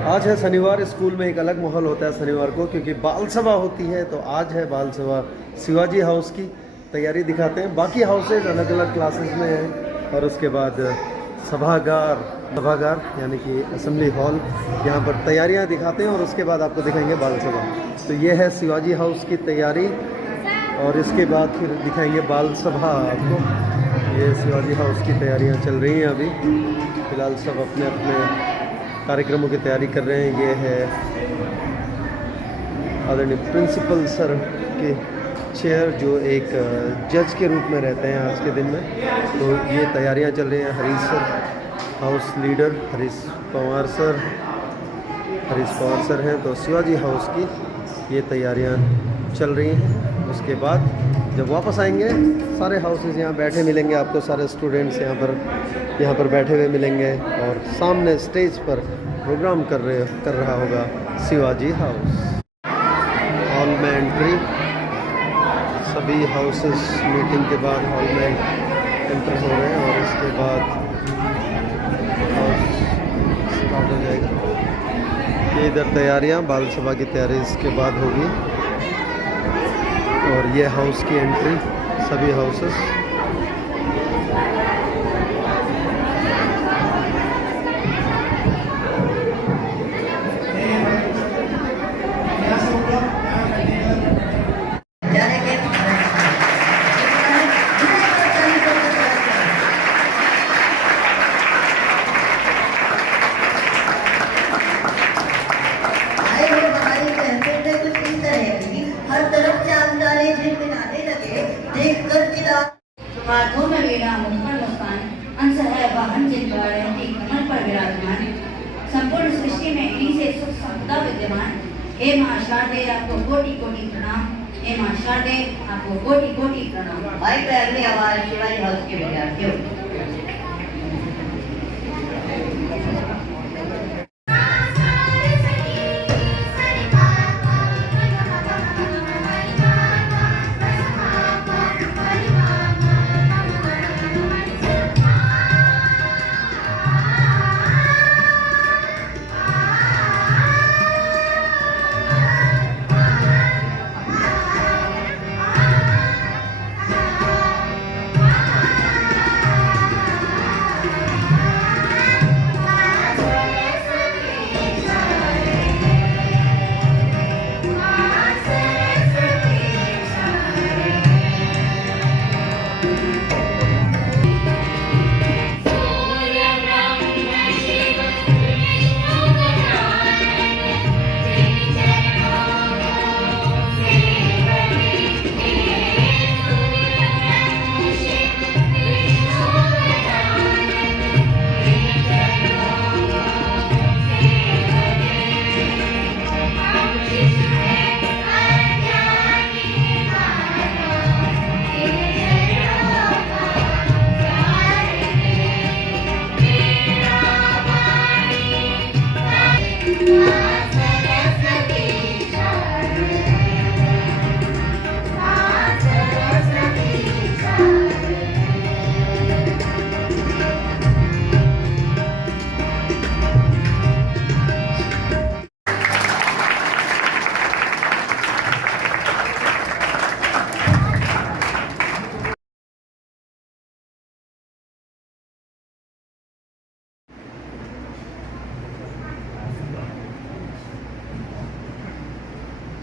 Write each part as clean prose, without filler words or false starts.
आज है शनिवार। स्कूल में एक अलग माहौल होता है शनिवार को, क्योंकि बाल सभा होती है। तो आज है बाल सभा। शिवाजी हाउस की तैयारी दिखाते हैं। बाकी हाउसेज अलग अलग क्लासेस में हैं। और उसके बाद सभागार यानी कि असेंबली हॉल, यहाँ पर तैयारियाँ दिखाते हैं। और उसके बाद आपको दिखाएंगे बाल सभा। तो ये है शिवाजी हाउस की तैयारी, और इसके बाद फिर दिखाएंगे बाल सभा आपको। ये शिवाजी हाउस की तैयारियाँ चल रही हैं अभी फ़िलहाल। सब अपने अपने कार्यक्रमों की तैयारी कर रहे हैं। ये है आदरणीय प्रिंसिपल सर के चेयर, जो एक जज के रूप में रहते हैं आज के दिन में। तो ये तैयारियां चल रही हैं। Harish sir, house leader Harish Pawar sir हैं। तो शिवाजी हाउस की ये तैयारियां चल रही हैं। उसके बाद जब वापस आएंगे, सारे हाउसेज यहाँ बैठे मिलेंगे आपको। सारे स्टूडेंट्स यहाँ पर बैठे हुए मिलेंगे। और सामने स्टेज पर प्रोग्राम कर रहा होगा शिवाजी हाउस। हॉल में एंट्री, सभी हाउसेस मीटिंग के बाद हॉल में एंटर हो रहे हैं। और इसके बाद हाउस स्टार्ट हो जाएगा। ये इधर तैयारियां, बाल सभा की तैयारी इसके बाद होगी। और ये हाउस की एंट्री, सभी हाउसेस। संपूर्ण सृष्टि में इन्हीं से सुख समता विद्यमान। हे मां शारदे आपको कोटि कोटि प्रणाम। हे मां शारदे आपको कोटि कोटि प्रणाम। भाई पे अगली आवाज शिवाजी हाउस के विद्यार्थियों।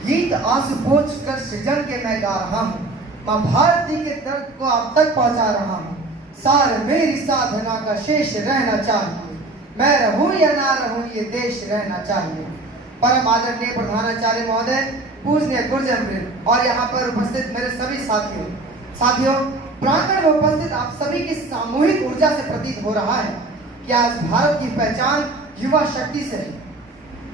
गीत आंसू पोंछ कर सृजन के मैं गा रहा हूँ। माँ भारती के दर्द को आप तक पहुँचा रहा हूँ। सार मेरी साधना का शेष रहना चाहिए। मैं रहूँ या ना रहूँ, ये देश रहना चाहिए। परम आदरणीय प्रधानाचार्य महोदय, पूजनीय गुरुजनवृंद और यहाँ पर उपस्थित मेरे सभी साथियों, प्रांगण में उपस्थित आप सभी की सामूहिक ऊर्जा से प्रतीत हो रहा है कि आज भारत की पहचान युवा शक्ति से है।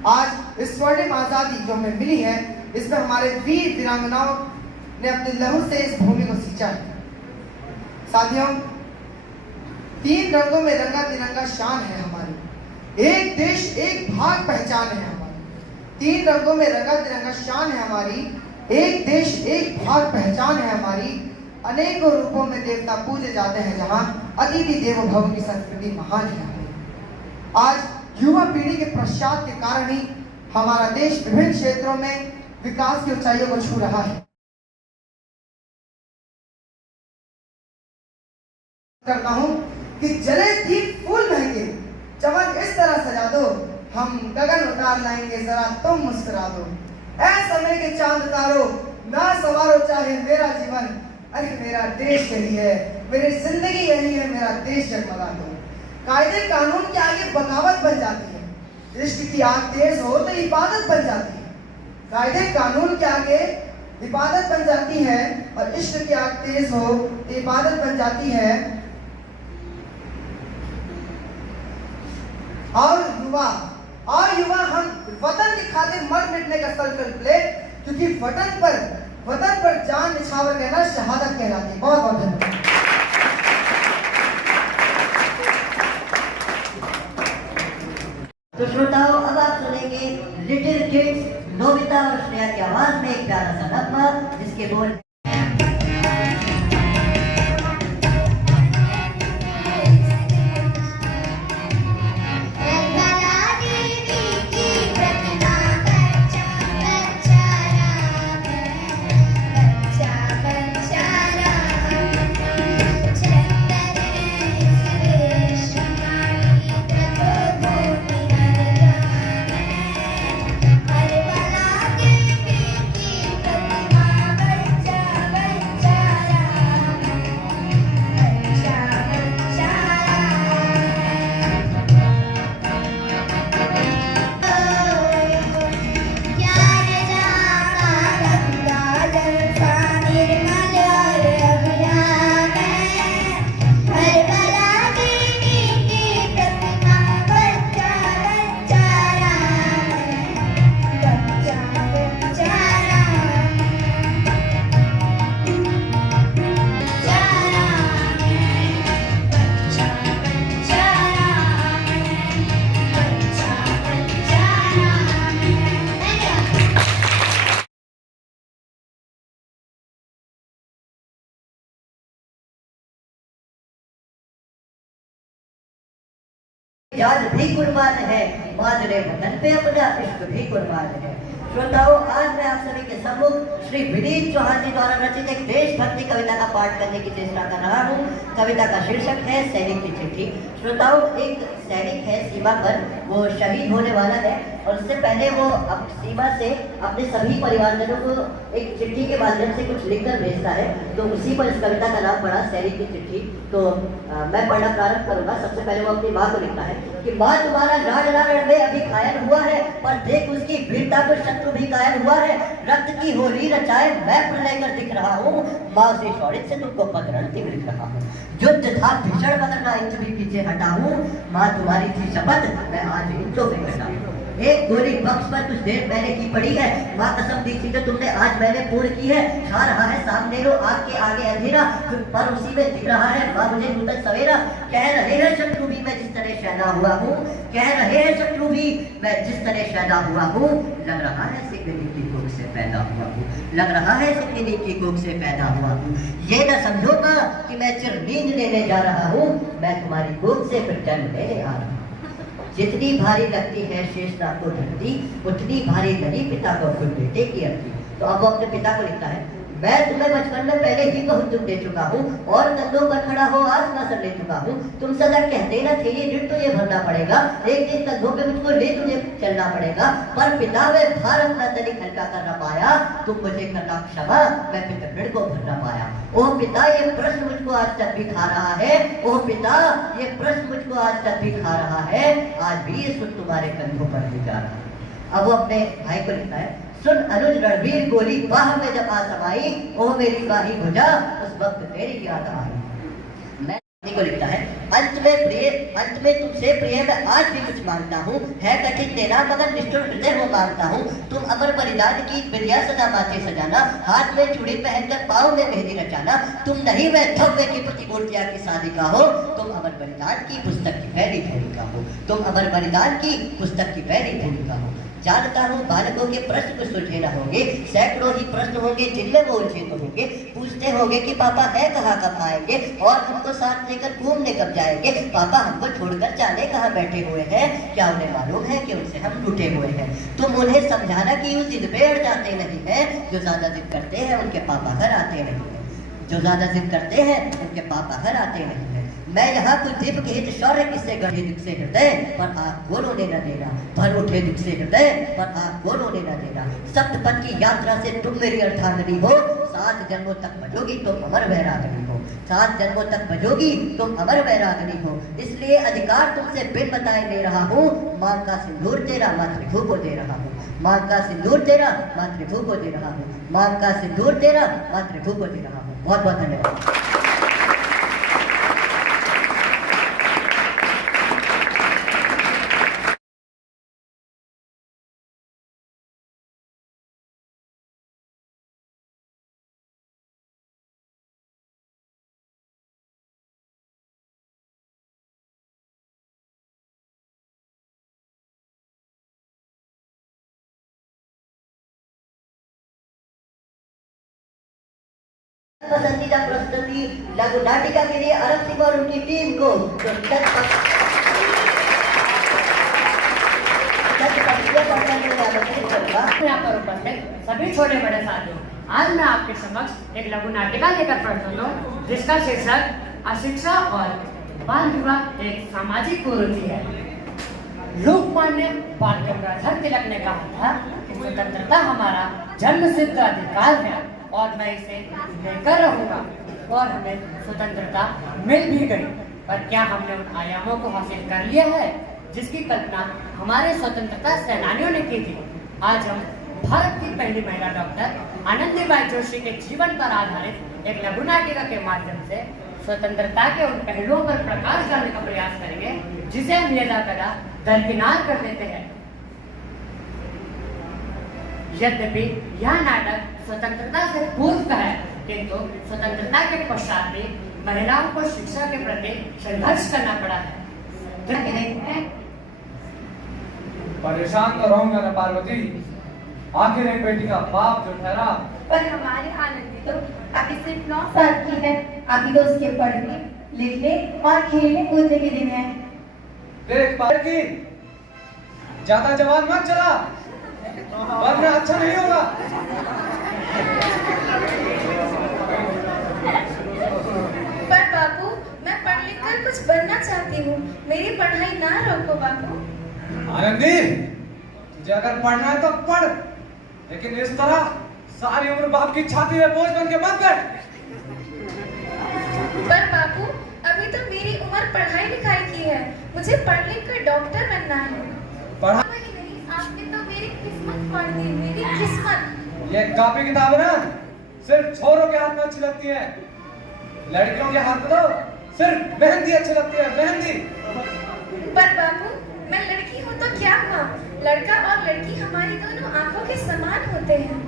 आज इस स्वर्णिम आजादी जो हमें मिली है, इसमें हमारे वीर वीरांगनाओं ने अपने लहू से इस भूमि को सींचा है। साथियों, 3 रंगों में रंगा तिरंगा शान है हमारी। एक देश एक भाग पहचान है हमारी। 3 रंगों में रंगा तिरंगा शान है हमारी। एक देश एक भाग पहचान है हमारी। अनेकों रूपों में देवता पूजे जाते हैं, जहां अतिथि देवो भव की संस्कृति महान है। आज युवा पीढ़ी के प्रसाद के कारण ही हमारा देश विभिन्न क्षेत्रों में विकास की ऊंचाइयों को छू रहा है। करता हूं कि जले दीप फूल महके, चमन इस तरह सजा दो, हम गगन उतार लाएंगे जरा तुम मुस्कुरा दो। ऐ समय के चांद तारो ना सवारो चाहे मेरा जीवन, अरे मेरा देश यही है, मेरी जिंदगी यही है, मेरा देश जगमगा दो। कायदे कानून के आगे बगावत बन जाती है, इश्क की आग तेज हो तो इबादत बन जाती है। कायदे कानून के आगे इबादत बन जाती है और इश्क की आग तेज हो तो इबादत बन जाती है। और युवा हम वतन की खातिर मर मिटने का संकल्प ले, क्योंकि वतन पर जान निछावर कहना शहादत कहलाती है। बहुत बहुत धन्यवाद। तो श्रोताओं, अब आप सुनेंगे लिटिल किड्स नोबिता और श्रेया की आवाज में एक प्यारा सा नगमा जिसके बोल जान भी कुर्बान है, मादरे वतन पे अपना इश्क भी कुर्बान है। श्रोताओं, आज मैं आप सभी के सम्मुख श्री विनीत चौहान जी द्वारा रचित एक देशभक्ति कविता का पाठ करने की चेष्टा कर रहा हूँ। कविता का शीर्षक है सैनिक की चिट्ठी। श्रोताओं, एक सैनिक है सीमा पर, वो शहीद होने वाला है और उससे पहले वो अब सीमा से अपने सभी परिवारजनों को एक चिट्ठी के माध्यम से कुछ लिखकर भेजता है। तो उसी पर इस कविता का नाम पड़ा सैनिक की चिट्ठी। तो मैं पढ़ना प्रारंभ करूंगा। सबसे पहले वो अपनी माँ को लिखता है कि माँ, तुम्हारा राज रण में अभी घायल हुआ है, पर देख उसकी वीरता को शत्रु भी घायल हुआ है। रक्त की होली रचाए मैं प्रलय कर दिख रहा हूँ, माँ से शौर्य से तुमको पत्र अंतिम लिख रहा हूँ। युद्ध था भीषण मगर ना इंच भी पीछे हटा हूँ, माँ तुम्हारी थी शपथ मैं आज इंचों में घटा हूँ। एक गोली बक्स पर कुछ देर पहले की पड़ी है, माँ कसम दी थी जो तुमने आज मैंने पूर्ण की है। छा रहा है सामने लो आग के आगे अंधेरा, पर उसी में दिख रहा है माँ मुझे नूतन सवेरा। कह रहे हैं शत्रु भी मैं जिस तरह शैदा हुआ हूँ, कह रहे हैं शत्रु भी मैं जिस तरह शैदा हुआ हूँ। लग रहा है सिकनी की कोख से पैदा हुआ हूँ, लग रहा है सिकनी की कोख से पैदा हुआ हूँ। ये न समझो माँ कि मैं चिर नींद लेने जा रहा हूँ, मैं तुम्हारी कोख से फिर जन्म लेने आ रहा हूँ। जितनी भारी लगती है शेषनाग को धरती, उतनी भारी लगी पिता को खुद बेटे की अर्थी। तो अब वो अपने पिता को लिखता है, मैं तुम्हें बचपन में पहले ही बहुत दुख दे चुका हूँ और कंधों पर खड़ा हो आज ना सर ले चुका हूँ। तुम सदा कहते न थे ये ऋण तुझे भरना पड़ेगा, एक दिन कंधों पे मुझको ले तुझे चलना पड़ेगा। पर पिता मैं भार अपना तनिक हल्का कर न पाया, तुम मुझे करना क्षमा मैं पिता ऋण को भर न पाया। ओह पिता ये प्रश्न मुझको आज तक भी खा रहा है, ओह पिता ये प्रश्न मुझको आज तक भी खा रहा है, आज भी ये सुन तुम्हारे कंधों पर भी जा रहा है। अब वो अपने भाई को लिखता है, सुन अनुज रणवीर गोली बाह में जब आ समाई, ओह मेरी बाही भुजा उस वक्त तेरी याद आई। मैं को लिखता है, अंत में तुमसे प्रिय मैं आज भी कुछ मांगता हूँ, है कठिन देना मगर निष्ठुर हृदय हो मांगता हूँ। तुम अमर बलिदान की विद्या सदा माथे सजाना, हाथ में चूड़ी पहनकर पाँव में मेहंदी रचाना। तुम नहीं मैं धव्य की प्रतिमूर्तिया की साधिका हो, तुम अमर बलिदान की पुस्तक की पहली भूमिका हो, तुम अमर बलिदान की पुस्तक की पहली भूमिका हो। जानता हूँ बालकों के प्रश्न को सुलझे न होंगे, सैकड़ों ही प्रश्न होंगे जिनमें वो उलझे तो होंगे। पूछते होंगे कि पापा है कहाँ, कब आएंगे, और हमको साथ लेकर घूमने कब जाएंगे। पापा हमको छोड़कर जाने कहाँ बैठे हुए हैं, क्या उन्हें मालूम है कि उनसे हम टूटे हुए हैं। तुम उन्हें समझाना कि उस जिद पे अड़ जाते नहीं है। जो ज्यादा जिद करते हैं उनके पापा घर आते नहीं है, जो ज्यादा जिद करते हैं उनके पापा घर आते नहीं है। मैं यहाँ कुछ दीप के हित शौर्य किससे गढ़े दुख से हृदय, पर आँख को रोने न देना। भर उठे दुख से हृदय, पर आँख को रोने न देना। सप्तपथ की यात्रा से तुम मेरी अर्धांगिनी हो, 7 जन्मों तक बजोगी तुम अमर वैरागिनी हो, 7 जन्मों तक बजोगी तुम अमर वैरागिनी हो। इसलिए अधिकार तुमसे बिन बताए ले रहा हूँ, माँ का सिंदूर तेरा मातृभू को दे रहा हूँ, माँ का सिंदूर तेरा मातृभू को दे रहा हूँ, माँ का सिंदूर तेरा मातृभू को दे रहा हूँ। बहुत बहुत धन्यवाद। पसंदीदा प्रस्तुति लघु नाटिका के लिए अरब सिंह और उनकी टीम को यहाँ पर उपस्थित सभी छोटे बड़े साथियों, आज मैं आपके समक्ष एक लघु नाटिका लेकर प्रस्तुत हूँ जिसका शीर्षक अशिक्षा और बाल विवाह एक सामाजिक कुरीति है। लोकमान्य बाल गंगाधर तिलक ने कहा था कि स्वतंत्रता हमारा जन्मसिद्ध अधिकार है और मैं इसे लेकर रहूंगा, और हमें स्वतंत्रता मिल भी गई। पर क्या हमने उन आयामों को हासिल कर लिया है जिसकी कल्पना हमारे स्वतंत्रता सेनानियों ने की थी। आज हम भारत की पहली महिला डॉक्टर आनंदीबाई जोशी के जीवन पर आधारित एक लघु नाटिका के माध्यम से स्वतंत्रता के उन पहलुओं पर प्रकाश डालने का प्रयास करेंगे जिसे हम यदा कदा दरकिनार कर देते हैं। यद्यपि यह नाटक स्वतंत्रता से पूर्व का है, किंतु स्वतंत्रता के पश्चात भी महिलाओं को शिक्षा के प्रति संघर्ष करना पड़ा है। परेशान तो रहूंगा न पार्वती, आखिर एक बेटी का बाप जो ठहरा। पर हमारे आनंदी तो अभी सिर्फ 9 साल की है, अभी तो उसके पढ़ने लिखने और खेलने कूदने के दिन है। देख पार्वती, ज्यादा जवान मत चला वरना अच्छा नहीं होगा। पर बापू, मैं पढ़ लिख कर कुछ बनना चाहती हूँ, मेरी पढ़ाई ना रोको बापू। आनंदी, तुझे अगर पढ़ना है तो पढ़, लेकिन इस तरह सारी उम्र बाप की छाती में बोझ बन के मत बैठ। पर बापू, अभी तो मेरी उम्र पढ़ाई लिखाई की है, मुझे पढ़ लिख कर डॉक्टर बनना है। पढ़ा नहीं, आपने तो मेरी किस्मत पढ़ दी, मेरी किस्मत। ये कॉपी किताब ना सिर्फ छोरों के हाथ में अच्छी लगती है, लड़कियों के हाथ में तो सिर्फ मेहंदी अच्छी लगती है, मेहंदी। पर बापू, मैं लड़की हूँ तो क्या हुआ, लड़का और लड़की हमारी दोनों आंखों के समान होते हैं।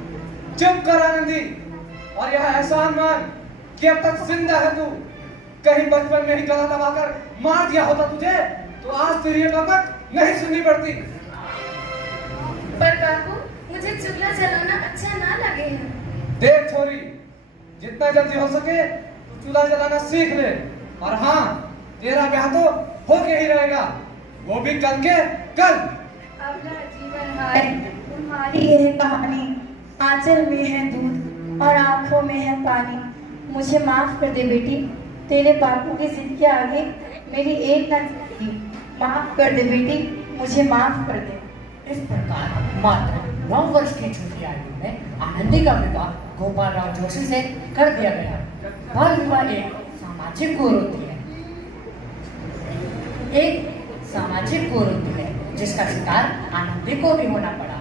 चुप कर आनंदी, और यह एहसान मान कि अब तक जिंदा है तू। कहीं बचपन में ही गला दबाकर मार दिया होता तुझे तो आज तेरी ये बकबक नहीं सुननी पड़ती। पर बापू, मुझे चूल्हा जलाना अच्छा ना लगे है। देख छोरी, जितना जल्दी हो सके तू चूल्हा जलाना सीख ले, और हाँ, तेरा ब्याह तो होके ही रहेगा, वो भी कल के कल। अपना जीवन हाय, तुम्हारी यह कहानी, आंचल में है दूध और आंखों में है पानी। मुझे माफ कर दे बेटी, तेरे बापू की जिद के आगे मेरी एक न चलती। माफ कर दे बेटी, मुझे माफ कर दे। इस प्रकार मात्र 9 वर्ष की छोटी आयु में आनंदी का विवाह गोपाल राव जोशी से कर दिया गया। बाल विवाह एक सामाजिक कुरीति है, एक सामाजिक कुरीति है जिसका शिकार आनंदी को भी होना पड़ा।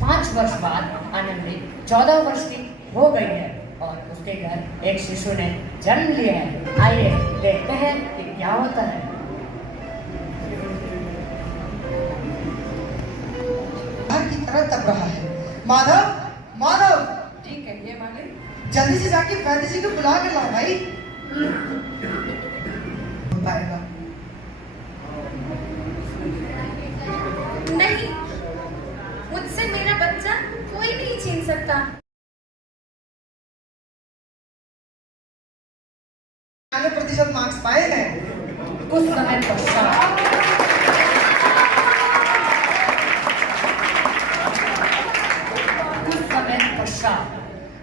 5 वर्ष बाद आनंदी 14 वर्ष की हो गई है और उसके घर एक शिशु ने जन्म लिया है। आइए देखते हैं कि क्या होता है। की तरह तप रहा है। माधव, माधव, जी कहिए मालिक। जल्दी से जाके फैदी जी को बुला कर लाओ भाई। पाएगा नहीं सकता। 99% मार्क्स पाए हैं। कुछ समय पश्चात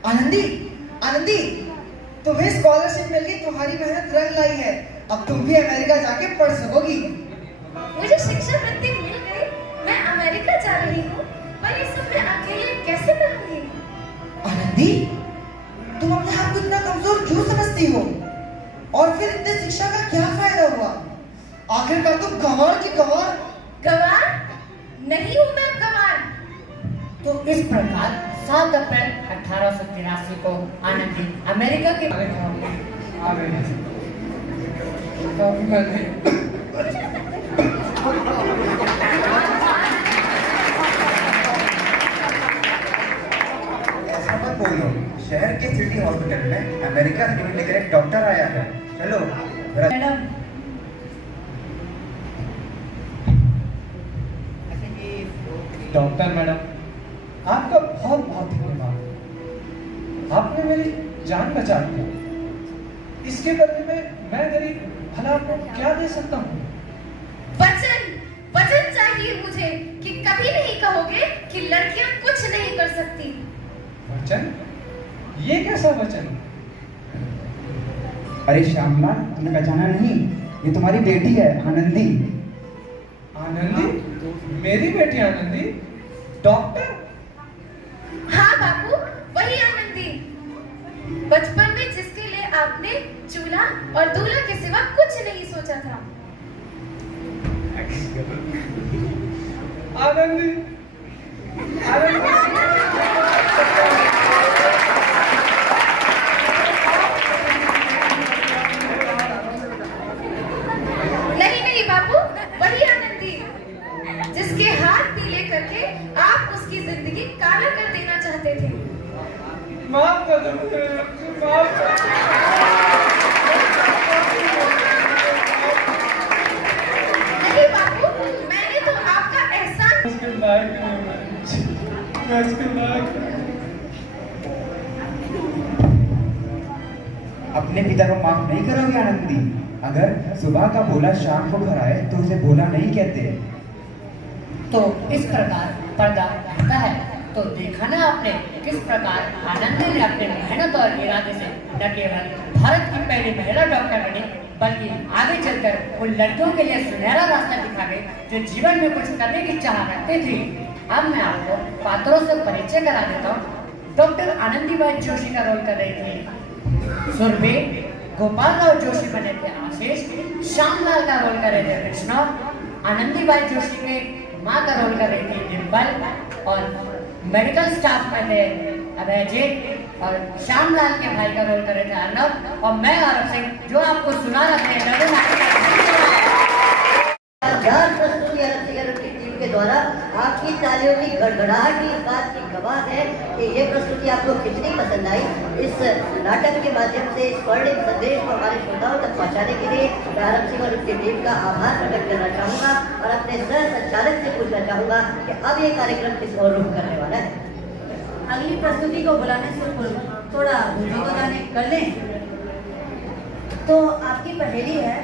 आनंदी, आनंदी, तुम्हें स्कॉलरशिप मिल गई, तुम्हारी मेहनत रंग लाई है। अब तुम भी अमेरिका जाके पढ़ सकोगी। मुझे शिक्षा वृत्ति मिल गई, मैं अमेरिका जा रही हूँ, पर ये सब मैं अकेले कैसे करूँगी? आनंदी, तुम अपने आप को इतना कमजोर क्यों समझती हो? और फिर इतने शिक्षा का क्या फायदा हुआ? आखिरकार तुम गंवार की गंवार। गंवार? नहीं हूँ मैं गंवार। तो इस प्रकार 7 अप्रैल 1883 को आनंदी अमेरिका के आ गए हैं। तो मैंने ऐसा मत बोलो, शहर के सिटी हॉस्पिटल में अमेरिका से लेकर एक डॉक्टर आया है। चलो मैडम, डॉक्टर मैडम, आपका बहुत बहुत धन्यवाद। आपने मेरी जान बचा दी। इसके बदले में मैं गरीब भला आपको क्या दे सकता हूँ? वचन, वचन चाहिए मुझे कि कभी नहीं कहोगे कि लड़कियां कुछ नहीं कर सकती। वचन? ये कैसा वचन? अरे श्यामलाल, तुमने पहचाना नहीं? ये तुम्हारी बेटी है आनंदी। आनंदी? मेरी बेटी आनंदी? डॉक्टर? हाँ बाबू, वही आनंदी। बचपन में जिसके लिए आपने चूल्हा और दूल्हा के सिवा कुछ नहीं सोचा था। आनंदी, आनंदी। नहीं नहीं बाबू, वही आनंदी जिसके हाथ पीले करके आप उसकी जिंदगी काला कर देना चाहते थे। माफ कर दो मुझे, माफ कर दो। नहीं बाबू, मैंने तो आपका एहसान। उसके लायक नहीं मैं उसके लायक नहीं। अपने पिता को माफ नहीं करोगे आनंदी? अगर सुबह का भोला शाम को घर आए तो उसे भोला नहीं कहते। तो इस प्रकार पर्दा ढकता है। तो देखा ना आपने किस प्रकार आनंदी ने अपने मेहनत और इरादे से न केवल भारत की पहली महिला डॉक्टर बनी, बल्कि आगे चलकर उन लड़कियों के लिए सुनहरा रास्ता दिखा गई जो जीवन में कुछ करने की चाह रखते थे। अब मैं आपको पात्रों से परिचय करा देता हूँ। डॉक्टर आनंदीबाई जोशी का रोल कर रही थी सुरभि, गोपाल राव जोशी बने थे आशीष, श्यामलाल का रोल कर रहे थे कृष्णा, आनंदीबाई जोशी के माँ का रोल कर रही थी डिम्पल, और मेडिकल स्टाफ में थे अभयजीत, और श्यामलाल के भाई का रोल कर रहे थे अर्नब, और मैं आरव सिंह जो आपको सुना रहे हैं। शानदार प्रस्तुति अरब सिगरेट की टीम के द्वारा आपकी तालियों की गड़गड़ाहट भी इस बात की गवाह है कि ये प्रस्तुति आपको कितनी पसंद आई। इस नाटक के माध्यम से इस स्वर्णिम संदेश को हमारे श्रोताओं तक पहुंचाने के लिए मैं अरब सिंह और उसकी टीम का आभार प्रकट करना चाहूँगा और अपने सह संचालक से पूछना चाहूँगा कि अब ये कार्यक्रम किस ओर रुख करने वाला है। अगली प्रस्तुति को बुलाने से पूर्व थोड़ा भूजो तो जाने कर लें। तो आपकी पहेली है,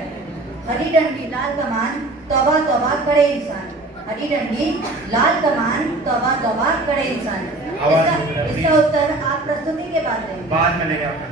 हरी डंडी लाल कमान तौबा तौबा करे इंसान। हरी डंडी लाल कमान तौबा तौबा करे इंसान। इसका उत्तर आप प्रस्तुति के बाद दें। बाद में लेंगे आपका।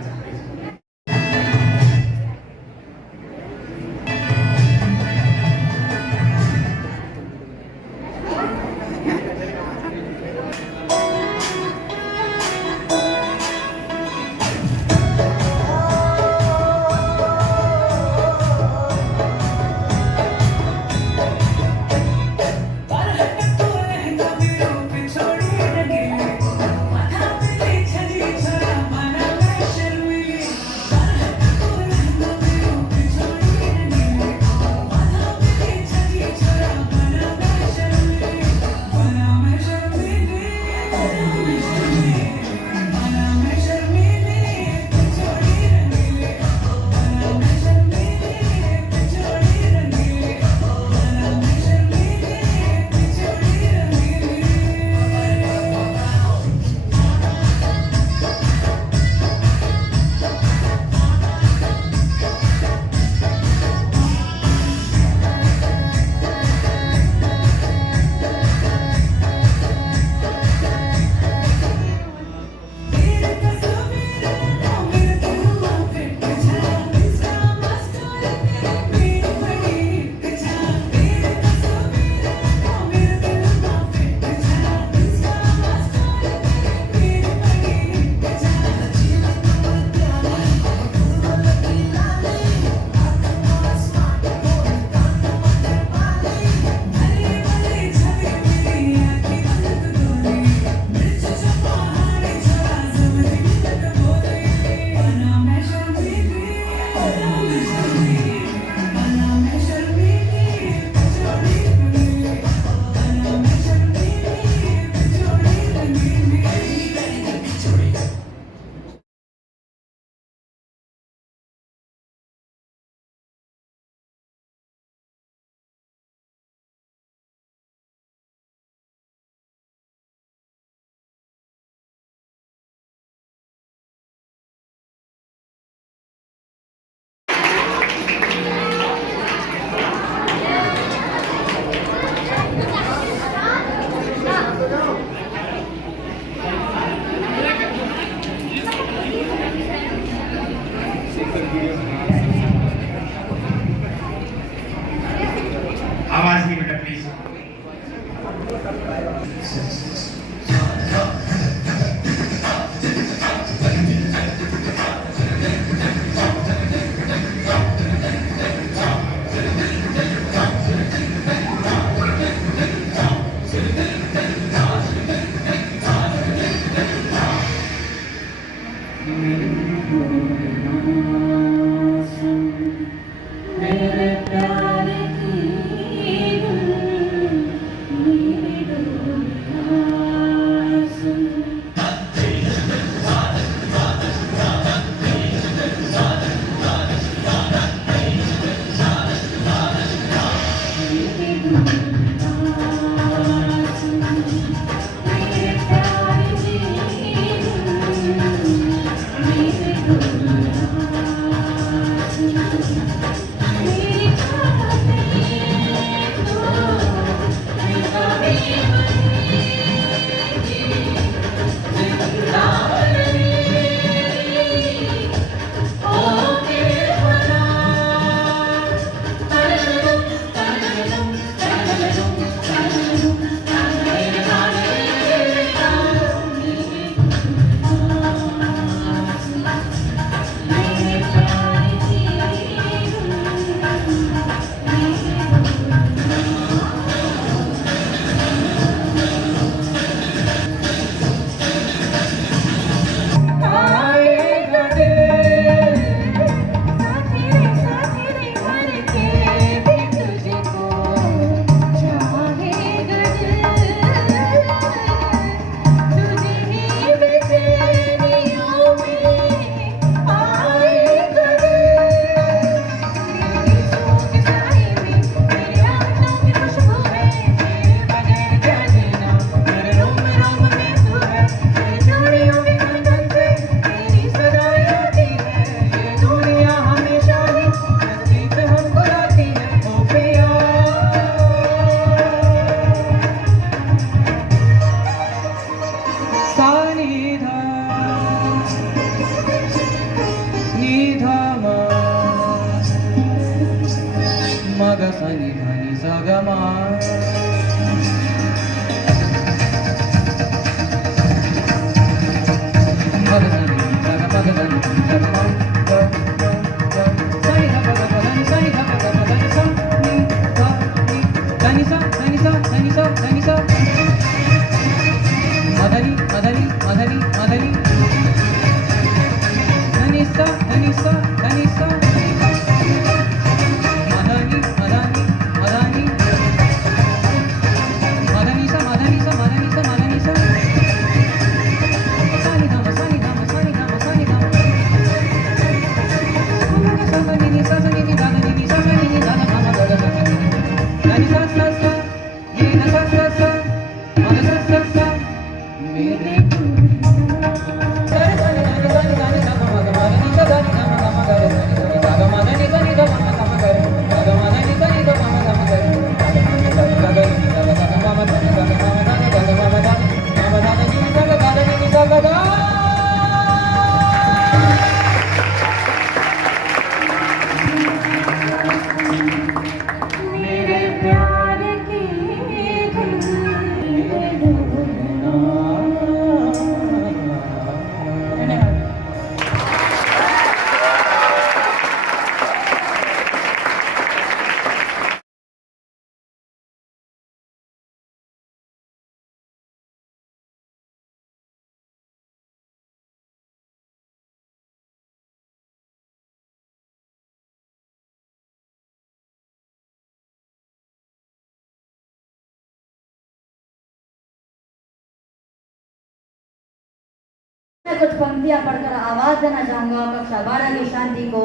मैं कुछ पंक्तियां पढ़कर आवाज देना चाहूंगा कक्षा 12 की शांति को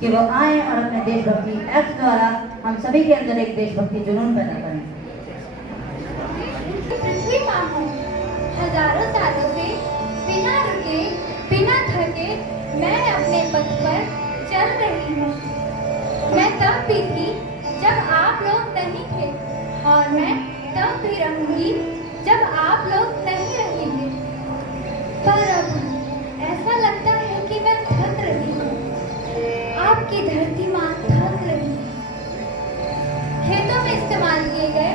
कि वो आए और अपने देशभक्ति एक्ट द्वारा हम सभी के अंदर एक देशभक्ति जुनून पैदा करें। पृथ्वी माँ हूँ, हजारों सालों से बिना रुके बिना थके मैं अपने पथ पर चल रही हूँ। मैं तब भी थी जब आप लोग नहीं थे और मैं तब भी रहूंगी जब आप लोग नहीं रहेंगे। पर अब ऐसा लगता है कि मैं थक रही हूँ, आपकी धरती माँ थक रही है। खेतों में इस्तेमाल किए गए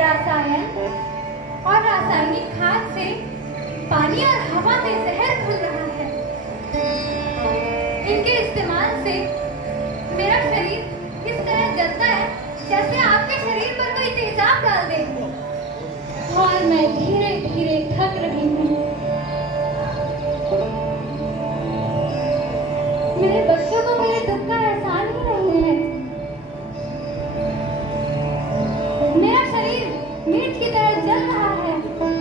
रसायन पानी और हवा में जहर घुल रहा है। इनके इस्तेमाल से मेरा शरीर इस तरह जलता है जैसे आपके शरीर पर कोई तेजाब डाल दे, और मैं धीरे धीरे थक रही हूँ। मेरे बच्चों को मेरे दुख का एहसास ही नहीं है। मेरा शरीर मिर्च की तरह जल रहा है,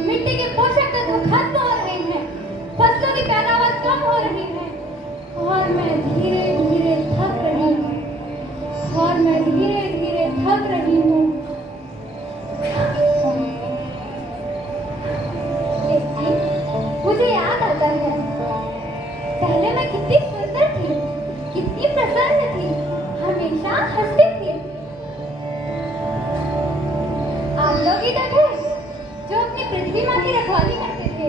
मिट्टी के पोषक तत्व खत्म हो रहे हैं, फसलों की पैदावार कम हो रही है, और मैं धीरे धीरे थक रही हूँ, और मैं धीरे धीरे थक रही हूँ। मुझे याद आता है, पहले मैं कितनी सुंदर थी, कितनी प्रसन्न थी, हमेशा हंसती थी। आप लोग ही तो थे जो अपनी पृथ्वी माँ की रखवाली करते थे।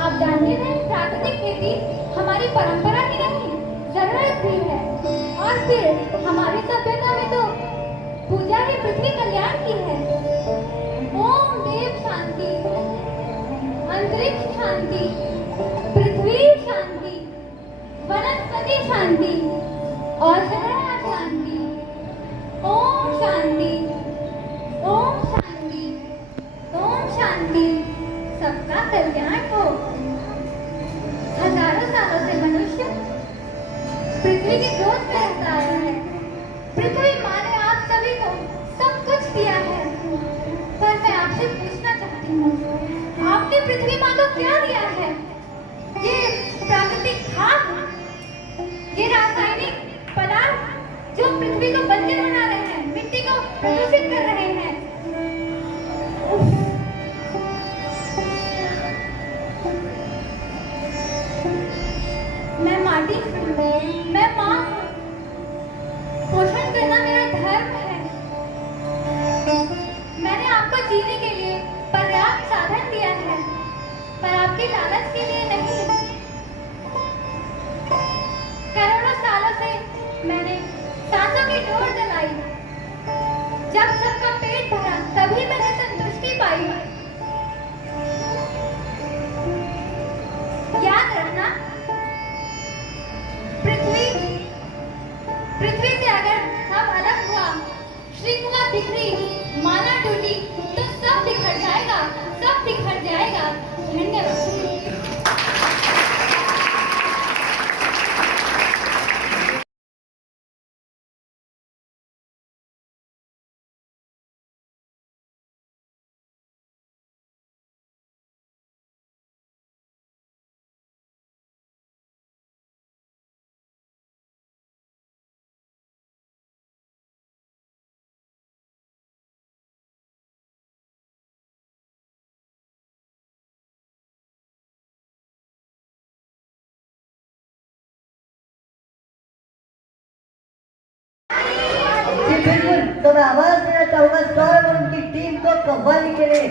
आप जानते हैं, प्राकृतिक खेती हमारी परंपरा ही नहीं, जरूरत भी है। और फिर हमारी सभ्यता में तो पूजा ही पृथ्वी कल्याण की है। ओम देव शांति, अंतरिक्ष शांति, पृथ्वी शांति, वनस्पति शांति, औषधया शांति। ओम शांति, ओम शांति, ओम शांति। सबका कल्याण हो। हजारों सालों से मनुष्य पृथ्वी की गोद में रहता आया है। पृथ्वी माँ ने आप सभी को सब कुछ दिया है, पर मैं आपसे पूछना चाहती हूँ, आपने पृथ्वी माँ को क्या दिया है? ये प्राकृतिक खाद, ये रासायनिक पदार्थ जो पृथ्वी को बंजर बना रहे हैं, मिट्टी को प्रदूषित कर रहे हैं। मैं माटी हूँ, मैं माँ हूँ, पोषण करना मेरा धर्म है। मैंने आपको जीने के लिए पर्याप्त साधन दिया है, पर आपके लालच के लिए नहीं। करोड़ों सालों से मैंने सांसों की डोर जलाई। जब सबका पेट भरा तभी मैंने संतुष्टि पाई। याद रखना, पृथ्वी से अगर सब अलग हुआ, श्रृंखला बिखरी, माला टूटी, तो सब बिखर जाएगा, सब बिखर जाएगा। धन्यवाद। बिल्कुल, तो मैं आवाज देना चाहूंगा सौरभ और उनकी टीम को कव्वाली के लिए।